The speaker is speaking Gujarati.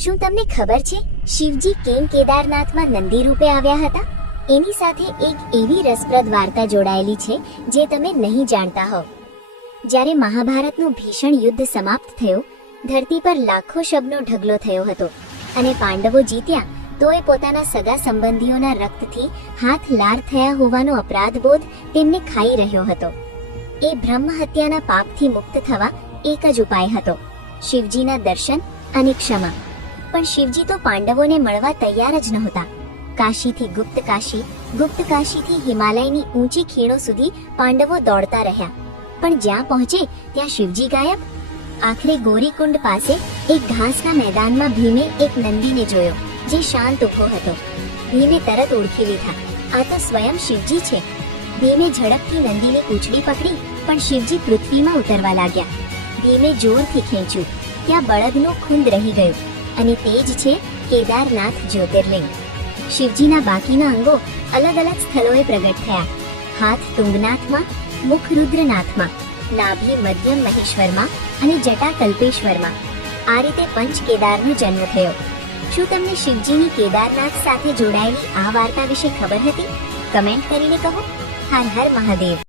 શું તમને ખબર છે શિવજી કેમ કેદારનાથમાં નંદી રૂપે આવ્યા હતા? એની સાથે એક એવી રસપ્રદ વાર્તા જોડાયેલી છે જે તમે નહીં જાણતા હો. જ્યારે મહાભારતનું ભીષણ યુદ્ધ સમાપ્ત થયું, ધરતી પર લાખો શબનો ઢગલો થયો હતો અને પાંડવો જીત્યા તો એ પોતાના સગા સંબંધીઓના રક્તથી હાથ લાલ થયા હોવાનો અપરાધબોધ તેમને ખાઈ રહ્યો હતો. એ બ્રહ્મ હત્યાના પાપથી મુક્ત થવા એક જ ઉપાય હતો: શિવજીના દર્શન અને ક્ષમા. પણ શિવજી તો પાંડવોને મળવા તૈયાર જ નહોતા. કાશીથી ગુપ્ત કાશી, ગુપ્ત કાશીથી હિમાલયની ઊંચી ખીણો સુધી પાંડવો દોડતા રહ્યા, પણ જ્યાં પહોંચે ત્યાં શિવજી ગાયબ. આખરે ગોરીકુંડ પાસે એક ઘાસના મેદાનમાં ભીમે એક નંદીને જોયો જે શાંત ઊભો હતો. ભીમે તરત ઓળખી લીધા, આ તો સ્વયં શિવજી છે. ભીમે ઝડપથી નંદીની પૂંછડી પકડી, પણ શિવજી પૃથ્વીમાં ઉતરવા લાગ્યા. ભીમે જોરથી ખેંચ્યું, ત્યાં બળદનું ખૂંદ રહી ગયું અને તે જ છે કેદારનાથ જ્યોતિર્લિંગ. શિવજીના બાકીના અંગો અલગ અલગ સ્થળોએ પ્રગટ થયા. હાથ તુંગનાથમાં, મુખ રુદ્રનાથમાં, નાભી મધ્યમ મહેશ્વરમાં અને જટા કલ્પેશ્વરમાં. આ રીતે પંચ કેદારનો જન્મ થયો. શું તમને શિવજીની કેદારનાથ સાથે જોડાયેલી આ વાર્તા વિશે ખબર હતી? કમેન્ટ કરીને કહો. હર હર મહાદેવ.